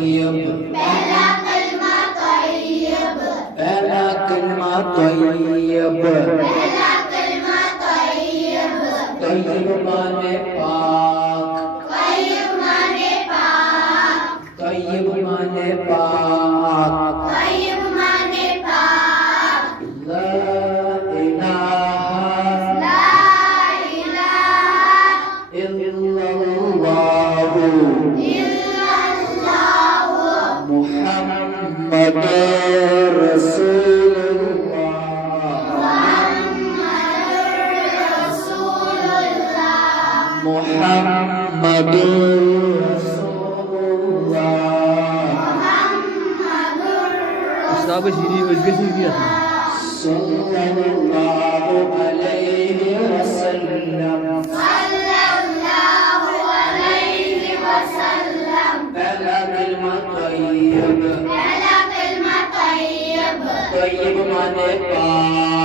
طيب पहला कलमा तय्यब पहला कलमा तय्यब पहला कलमा तय्यब तय्यब माने पाक तय्यब माने पाक तय्यब माने पाक तय्यब माने पाक ला इलाहा ला इलाहा इल्लल्लाह इल्लल्लाह मुहम्मदुर रसूलुल्लाह मुहम्मदुर रसूलुल्लाह Sahabat sini özge sini ya. सल्लल्लाहु अलैहि वसल्लम सल्लल्लाहु अलैहि वसल्लम पहला कलमा तय्यब पहला कलमा तय्यब तय्यब माने पाक